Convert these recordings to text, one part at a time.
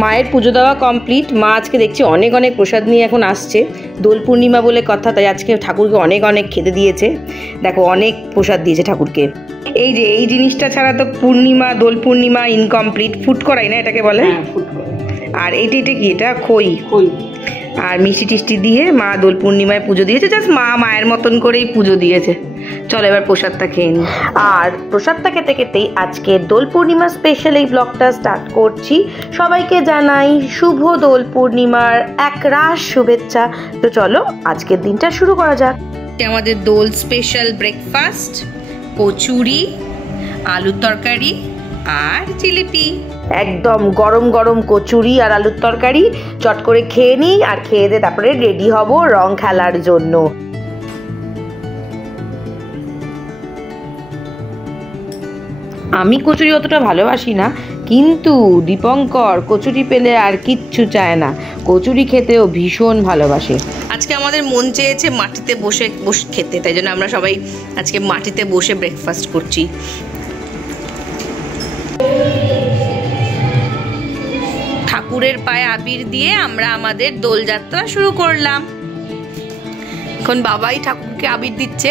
মায়ের পুজো দেওয়া কমপ্লিট। মা আজকে দেখছি অনেক অনেক প্রসাদ নিয়ে এখন আসছে। দোল পূর্ণিমা বলে কথা, তাই আজকে ঠাকুরকে অনেক অনেক খেতে দিয়েছে। দেখো অনেক প্রসাদ দিয়েছে ঠাকুরকে। এই যে এই জিনিসটা ছাড়া তো পূর্ণিমা, দোল পূর্ণিমা ইনকমপ্লিট। ফুট করাই না এটাকে বলে? আর এইটা কি? এটা খই। আর মিষ্টি টিষ্টি দিয়ে মা দোল পূর্ণিমায় পুজো দিয়েছে। জাস্ট মা মায়ের মতন করেই পুজো দিয়েছে। চলো এবার প্রসাদটা খেয়ে নিই। আর প্রসাদটা খেতে খেতেই আজকে দোল পূর্ণিমা স্পেশাল এই ব্লগটা স্টার্ট করছি। সবাইকে জানাই শুভ দোল পূর্ণিমার একরাশ শুভেচ্ছা। তো চলো আজকের দিনটা শুরু করা যাক। আমাদের দোল স্পেশাল ব্রেকফাস্ট, কচুরি, আলুর তরকারি আর জিলিপি। একদম গরম গরম কচুরি আর আলুর তরকারি চট করে খেয়ে নিই, আর খেয়ে দিয়ে তারপরে রেডি হব রং খেলার জন্য। আমি কচুরি অতটা ভালোবাসি না, কিন্তু দীপঙ্কর কচুরি পেলে আর কিচ্ছু চায় না। কচুরি খেতেও ভীষণ ভালোবাসে। আজকে আমাদের মন চেয়েছে মাটিতে বসে খেতে, তাই জন্য আমরা সবাই আজকে মাটিতে বসে ব্রেকফাস্ট করছি। ঠাকুরের পায়ে আবির দিয়ে আমরা আমাদের দোলযাত্রা শুরু করলাম। এখন বাবাই ঠাকুরকে আবির দিচ্ছে,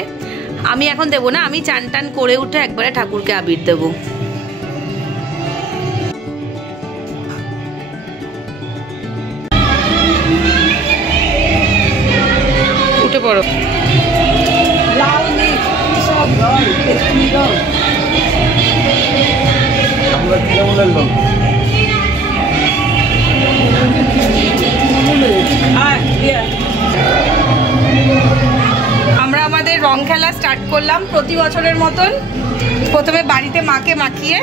আমি এখন দেবো না। আমি চান টান করে উঠে একবারে ঠাকুরকে আবির দেবো। উঠে পড়ো। আমরা আমাদের রং খেলা স্টার্ট করলাম প্রতি বছরের মতন। প্রথমে বাড়িতে মাকে মাখিয়ে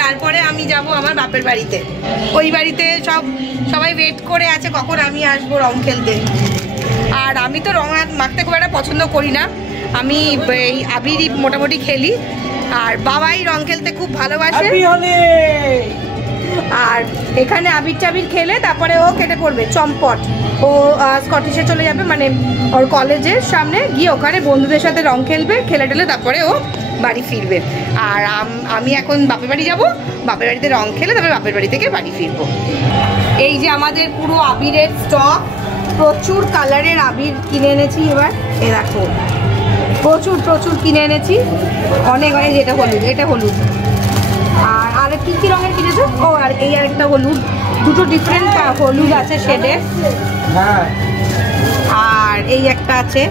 তারপরে আমি যাব আমার বাপের বাড়িতে। ওই বাড়িতে সবাই ওয়েট করে আছে কখন আমি আসবো রং খেলতে। আর আমি তো রং মাখতে খুব একটা পছন্দ করি না, আমি এই আবিরই মোটামুটি খেলি। আর বাবাই রং খেলতে খুব ভালোবাসে। আর এখানে আবির টাবির খেলে তারপরে ও কেটে পড়বে চম্পট। ও স্কটিশে চলে যাবে, মানে ওর কলেজের সামনে গিয়ে ওখানে বন্ধুদের সাথে রং খেলবে, খেলে টেলে তারপরে ও বাড়ি ফিরবে। আর আমি এখন বাপের বাড়ি যাব, বাপের বাড়িতে রং খেলে তারপরে বাপের বাড়ি থেকে বাড়ি ফিরবো। এই যে আমাদের পুরো আবিরের স্টক, প্রচুর কালারের আবির কিনে এনেছি। এবার এ দেখো প্রচুর প্রচুর কিনে এনেছি, অনেক অনেক। এটা হলুদ, এটা হলুদ। আর কি কি রঙের কিনেছো? ও আর এই আরেকটা হলুদ, দুটো ডিফারেন্ট হলুদ আছে শেডের। আর এই একটা আছে,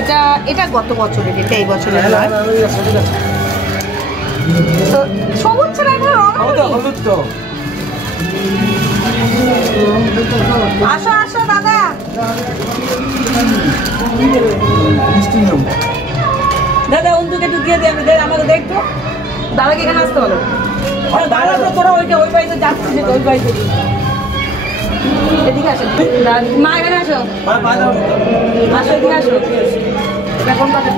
এটা এটা গত বছরের, এটা এই বছরের নয়। তো সবুজ ছাড়া একটা রং হলুদ তো। আসো আসো দাদা। দাদা অন্তুকে ঢুকিয়ে দিয়ে আমাকে দেখতো। দাদাকে এখানে আসতে হলো। দাদা তো তোরা ওই বাড়িতে যাচ্ছিস, ওই বাড়িতে। এদিকে আসো মা, এখানে আসো। আসো এদিকে আসো। এখন কথা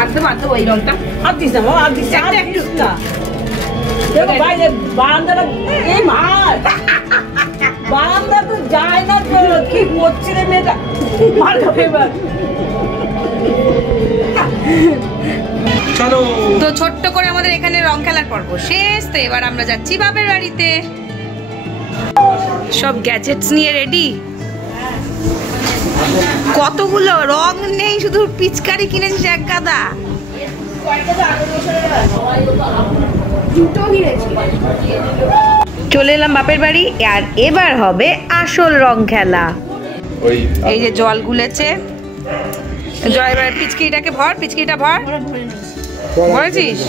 আনতে পারতো ওই রংটা। আর দিস না বাবা, আর দিস না, একটু না। বাইরে বারান্দাটা এই মার বারান্দা তো যায় না। তো কি করছে রে মেয়েটা? মার খাবে এবার। চলো। তো ছোট্ট করে আমাদের এখানে রং খেলার পর্ব শেষ। তো এবার আমরা যাচ্ছি বাপের বাড়িতে। সব গ্যাজেটস নিয়ে রেডি। কতগুলো রং নেই, শুধু পিচকারি কিনেছিস এক গাদা। চলে এলাম বাপের বাড়ি। আর এবার হবে আসল রং খেলা। এই যে জল গুলেছে, জল এবার পিচকারিটাকে ভর। পিচকারিটা ভর। ভরেছিস?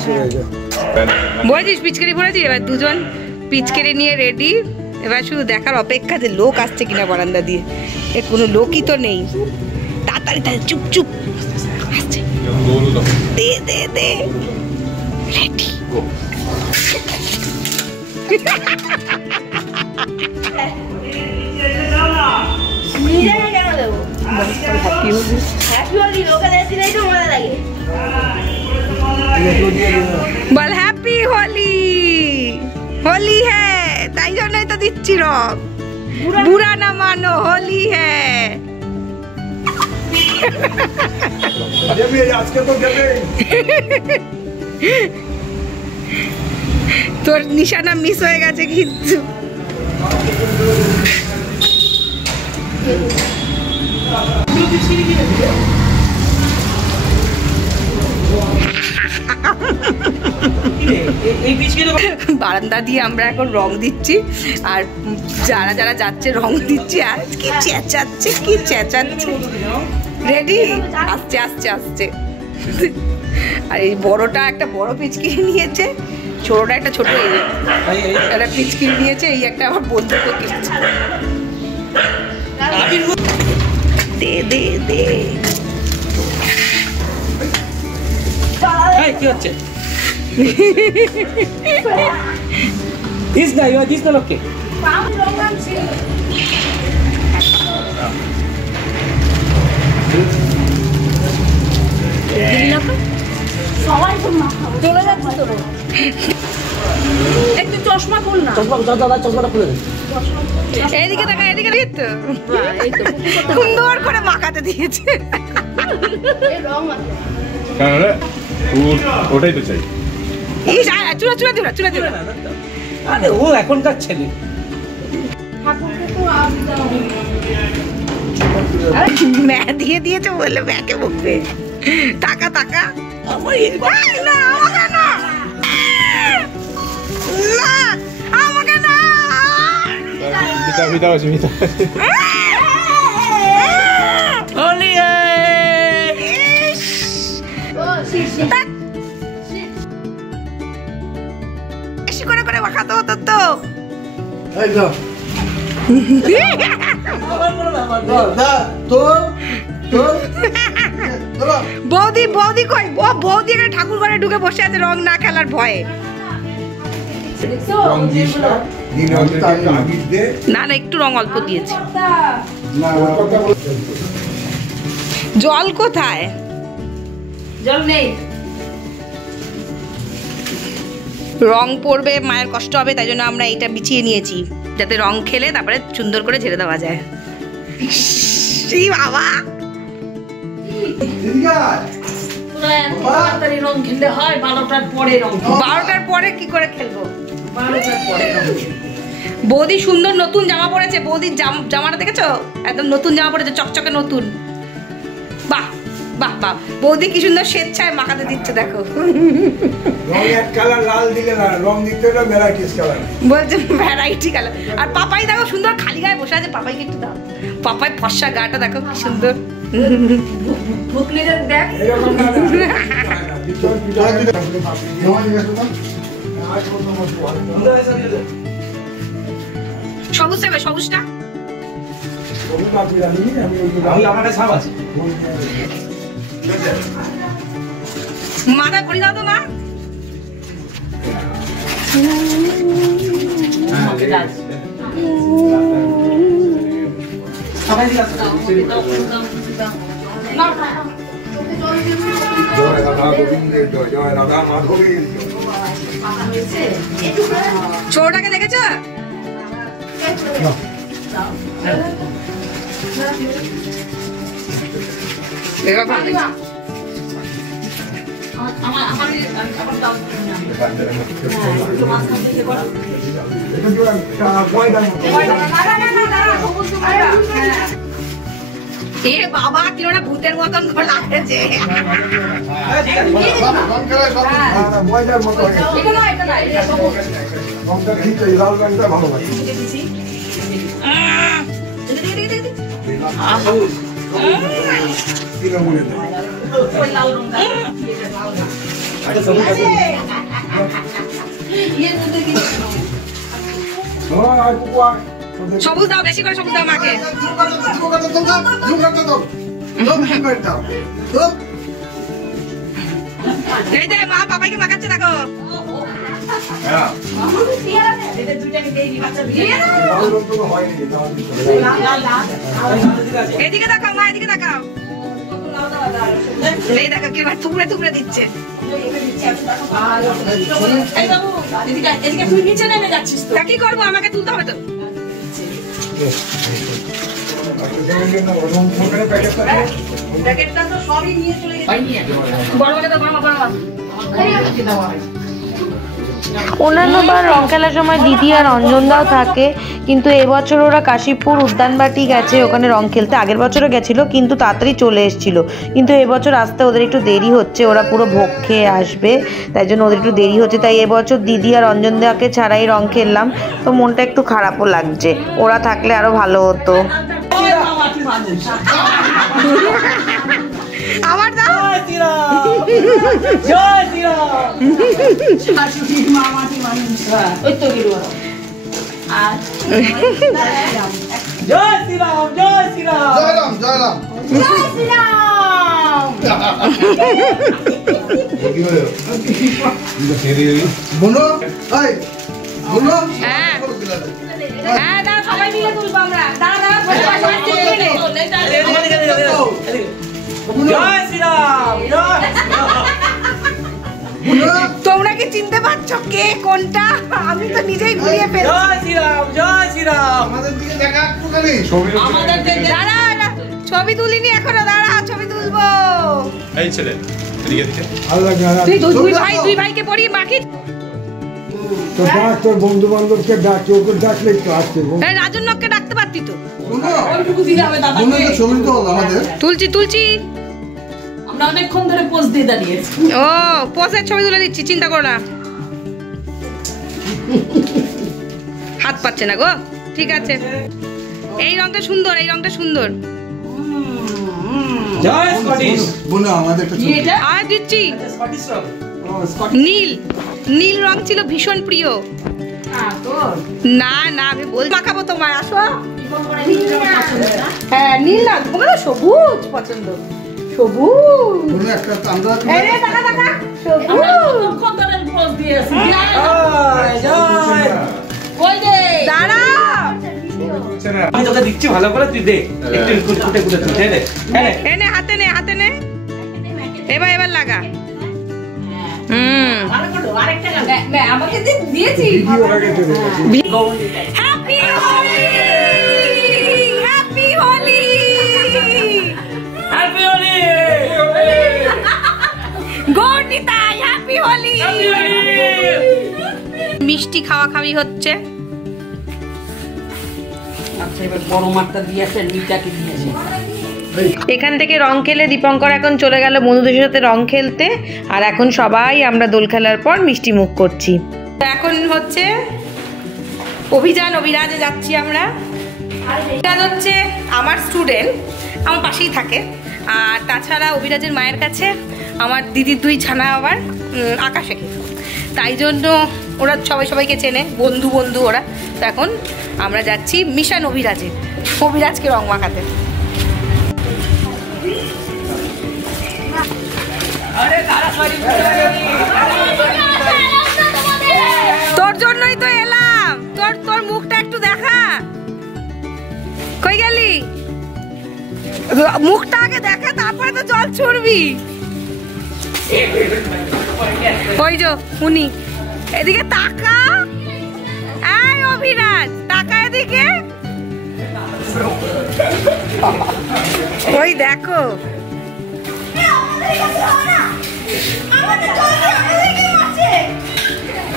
ভরেছিস পিচকারি ভরেছিস? এবার দুজন পিচকারি নিয়ে রেডি। এবার শুধু দেখার অপেক্ষা যে লোক আসছে কিনা বারান্দা দিয়ে। এ কোনো লোকই তো নেই। তাড়াতাড়ি তাড়াতাড়ি চুপ চুপ আসছে। দে দে দে। রেডি। বল হ্যাপি হোলি। হোলি হ্যাঁ, তাই জন্যই তো দিচ্ছি রং। बुरा ना मानो होली है। তোর নিশানা মিস হয়ে গেছে কিন্তু। বারান্দা দিয়ে আমরা এখন রং দিচ্ছি, আর যারা যারা যাচ্ছে রং দিচ্ছি। আর কি চেঁচাচ্ছে, কি চেঁচাচ্ছে। রেডি? আসছে আসছে আসছে। আর এই বড়টা একটা বড় পিচকিরি নিয়েছে, ছোটটা একটা ছোট একটা পিচকিরি নিয়েছে। এই একটা আমার বন্ধুকে কিনেছে। দে দে দে। কি হচ্ছে? দিস না, ইউ দিস না লোকে। সবাই চলে যাচ্ছে তো। একটু চশমা খুল না। চশমাটা খুলে দেন। এদিকে দেখা, এদিকে দেখ তো। সুন্দর করে মাখাতে দিয়েছে। ওটাই তো চাই। চুলা চুলা চুলা চুলা চুলা। আরে ও এখনকার ছেলে। ম্যা দিয়ে দিয়েছে বলে ম্যাকে বকবে। টাকা টাকা। না আমাকে না, না আমাকে না। মিতা মিতা হোলি বেশি করে করে মাখাতে হতো তো। বৌদি বৌদি কই? বৌদি এখানে ঠাকুর ঘরে ঢুকে বসে আছে রং না খেলার ভয়ে। না না, একটু রং অল্প দিয়েছে। জল কোথায়? জল নেই। রং পড়বে, মায়ের কষ্ট হবে, তাই জন্য আমরা এটা বিছিয়ে নিয়েছি, যাতে রং খেলে তারপরে সুন্দর করে ঝেড়ে দেওয়া যায়। বাবা রং খেলতে হয় 12টার পরে। রং 12টার পরে কি করে খেলবো? 12টার পরে। বৌদি সুন্দর নতুন জামা পরেছে। বৌদির জামাটা দেখেছো? একদম নতুন জামা পরেছে, চকচকে নতুন। বাহ বাহ বাহ। বৌদি কি সুন্দর স্বেচ্ছায় মাখাতে দিচ্ছে, দেখো। বলছে ভ্যারাইটি কালার। আর পাপাই দেখো সুন্দর খালি গায়ে বসে আছে। পাপাইকে একটু দাও। পাপাই ফর্সা গাটা দেখো কি সুন্দর। ভুতনিদের দেখ। সবুজ দেবে, সবুজটা। মাথা করে দাও তো মা। ছোটটাকে দেখেছো? এ বাবা কিরোটা ভূতের মতন করে লাগছে। সবুজ দাও, বেশি করে সবুজ দাও মাকে। এই দে মা পাপাইকে মাখাচ্ছে, দেখো। এদিকে দেখাও মা, এদিকে দেখাও। এই দেখো কি টুকরে টুকরে দিচ্ছে। কি করবো? আমাকে তুলতে হবে তো। প্যাকেটটা তো সবই নিয়ে চলে অন্যান্যবার রং খেলার সময় দিদি আর অঞ্জনদাও থাকে, কিন্তু এবছর ওরা কাশীপুর উদ্যানবাটি গেছে ওখানে রং খেলতে। আগের বছরও গেছিলো কিন্তু তাড়াতাড়ি চলে এসেছিলো, কিন্তু এবছর আসতে ওদের একটু দেরি হচ্ছে, ওরা পুরো ভোগ খেয়ে আসবে, তাই জন্য ওদের একটু দেরি হচ্ছে। তাই এবছর দিদি আর অঞ্জনদাকে ছাড়াই রং খেললাম, তো মনটা একটু খারাপও লাগছে, ওরা থাকলে আরো ভালো হতো। আমার দাও জয় শ্রীরাম। ওই তো গেরুয়া আর জয় শ্রীরাম, জয় শ্রীরাম, জয় রাম, জয় রাম। বোনো, এই, বোনো। হ্যাঁ হ্যাঁ দাঁড়া, সবাই মিলে তুলবো আমরা। দাঁড়া দাঁড়া, জয় শ্রীরাম, জয় তোমরা কি চিনতে পারছো কে কোনটা? আমি তো নিজেই গুলিয়ে ফেলছি। জয় শ্রীরাম, জয় শ্রীরাম। আমাদের দিকে দেখা একটুখানি। দাঁড়া দাঁড়া, ছবি তুলিনি এখনো, দাঁড়া ছবি তুলবো। এই ছেলে এদিকে এদিকে দুই ভাইকে পড়িয়ে বাকি তো ডাক, তোর বন্ধু বান্ধবকে ডাক, ওকে ডাকলে একটু আসতে। রাজন্যকে ডাকতে পারতি তো। বোনো, ওইটুকু দিতে হবে দাদা। বোনো তো ছবি তো হলো আমাদের। তুলছি আমরা অনেকক্ষণ ধরে পোজ দিয়ে দাঁড়িয়েছি। ও পোজের ছবি তুলে দিচ্ছি, চিন্তা করো না। হাত পাচ্ছে না গো, ঠিক আছে। এই রংটা সুন্দর, এই রংটা সুন্দর। জয় স্কটিশ। বোনো আমাদের একটা ছবি। এটা আর দিচ্ছি স্কটিশ রং। নীল, নীল রং ছিল ভীষণ প্রিয়। না না আমি বল মাখাবো তোমায়, আসো। হ্যাঁ নীল না, তোমার তো সবুজ পছন্দ, সবুজ। বোনো একটা আমরা এই রে টাকা টাকা, আমরা সবুজ। কতক্ষণ ধরে পোজ দিয়েছি। জয় জয়। ওই দে দাঁড়া, আমি তোকে দিচ্ছি ভালো করে, তুই দেখ একটু কুটে কুটে তুই দে। হ্যাঁ এনে হাতে নে, হাতে নে, এবার লাগা। ভালো করে আরেকটা আমাকে দিয়েছি। Happy Holi, happy Holi, happy Holi. Gaura Nitai happy Holi. মিষ্টি খাওয়া খাওয়ি হচ্ছে। আচ্ছা এবার বড় মাঠটা দিয়ে আসে, নিটাকে দিয়েছে। এখান থেকে রং খেলে দীপঙ্কর এখন চলে গেল বন্ধুদের সাথে রং খেলতে, আর এখন সবাই আমরা দোল খেলার পর মিষ্টি মুখ করছি। এখন হচ্ছে অভিরাজে যাচ্ছি আমরা। অভিরাজ হচ্ছে আমার স্টুডেন্ট, আমার পাশেই থাকে। আর তাছাড়া অভিরাজের মায়ের কাছে আমার দিদির দুই ছানা আবার আঁকা শেখে, তাই জন্য ওরা সবাইকে চেনে, বন্ধু ওরা। তো এখন আমরা যাচ্ছি মিশন অভিরাজকে রং মাখাতে। তোর জন্যই তো এলাম, তোর মুখটা একটু দেখা। কই গেলি? মুখটা আগে দেখা, তারপরে তো জল ছুড়বি। ওই যে উনি, এদিকে তাকা। এই অভিরাজ তাকা এদিকে, ওই দেখো।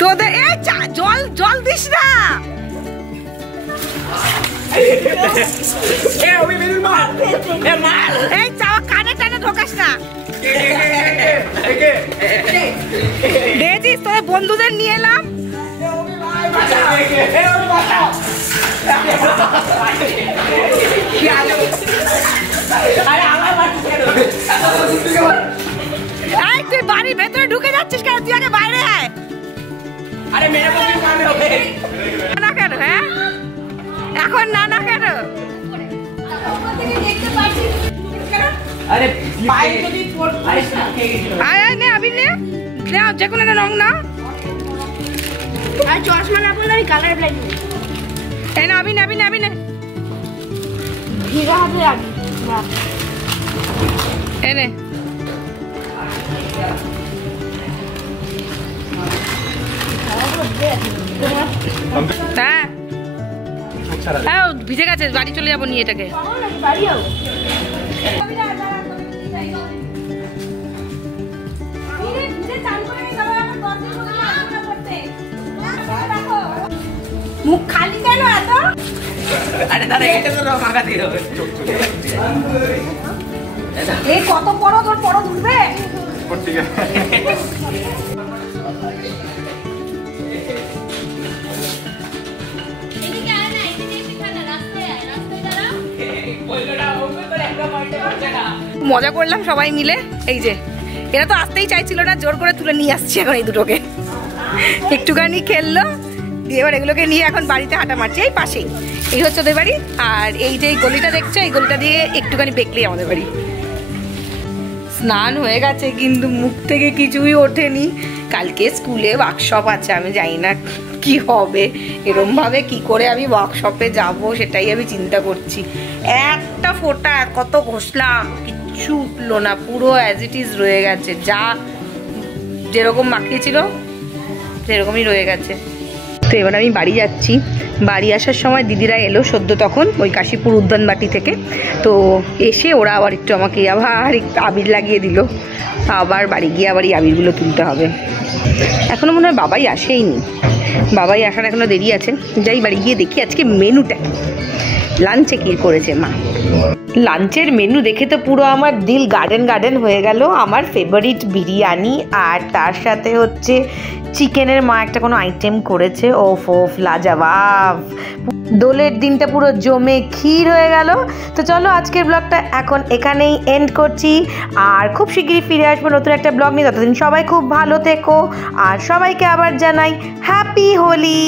তোদের এই জল দিস না। এই চাওয়া কানে টানে ঢোকাস না। দেখছিস তোদের বন্ধুদের নিয়ে এলাম। তুই বাড়ির ভেতরে ঢুকে যাচ্ছিস কেন? তুই আগে বাইরে আয়। আরে মেরে বলবি মানে হবে না কেন? হ্যাঁ এখন না কেন? আরে পায়ে যদি পড় আরে আয় নে আবি নে, যে কোনো একটা রং না। আর চশমা না পড়লে আমি কালার ব্লাইন্ড হই। এই না আবি নে ভিগা হাতে রাখি। এনে হ্যাঁ হ্যাঁ ভিজে গেছে, বাড়ি চলে যাবো নিয়ে এটাকে। মুখ খালি কেন এত? আরে দাদা এটা তো মাখা দিয়ে হবে। এই কত বড় তোর বড় উঠবে? ঠিক আছে এদিকে আয় না, এদিকে একটু খানা রাস্তায় আয়, রাস্তায় দাঁড়াও। মজা করলাম সবাই মিলে। এই যে এরা তো আসতেই চাইছিল না, জোর করে তুলে নিয়ে আসছি এখন এই দুটোকে। একটুখানি খেললো, দিয়ে এবার এগুলোকে নিয়ে এখন বাড়িতে হাঁটা মারছি। এই পাশেই এই হচ্ছে ওদের বাড়ি, আর এই যে এই গলিটা দেখছো, এই গলিটা দিয়ে একটুখানি বেঁকলেই আমাদের বাড়ি। স্নান হয়ে গেছে কিন্তু মুখ থেকে কিছুই ওঠেনি। কালকে স্কুলে ওয়ার্কশপ আছে, আমি জানি না কি হবে, এরমভাবে কি করে আমি ওয়ার্কশপে যাব সেটাই আমি চিন্তা করছি। একটা ফোঁটা কত ঘষলাম, কিচ্ছু উঠলো না, পুরো অ্যাজ ইট ইজ রয়ে গেছে, যা যেরকম মাখিয়েছিল সেরকমই রয়ে গেছে। তো এবার আমি বাড়ি যাচ্ছি। বাড়ি আসার সময় দিদিরা এলো সদ্য তখন ওই কাশীপুর উদ্যানবাটি থেকে। তো এসে ওরা আবার একটু আমাকে আবার একটু আবির লাগিয়ে দিল। আবার বাড়ি গিয়ে আবার এই আবিরগুলো তুলতে হবে। এখনও মনে হয় বাবাই আসেইনি, বাবাই আসার এখনও দেরি আছে। যাই বাড়ি গিয়ে দেখি আজকে মেনুটা লাঞ্চে কী করেছে মা। লাঞ্চের মেনু দেখে তো পুরো আমার দিল গার্ডেন গার্ডেন হয়ে গেল। আমার ফেভারিট বিরিয়ানি, আর তার সাথে হচ্ছে চিকেনের মা একটা কোনো আইটেম করেছে, ওফ ওফ লাজবাব। দোলের দিনটা পুরো জমে ক্ষীর হয়ে গেল। তো চলো আজকের ব্লগটা এখন এখানেই এন্ড করছি, আর খুব শিগগিরই ফিরে আসবো নতুন একটা ব্লগ নিয়ে। ততদিন সবাই খুব ভালো থেকো, আর সবাইকে আবার জানাই হ্যাপি হোলি।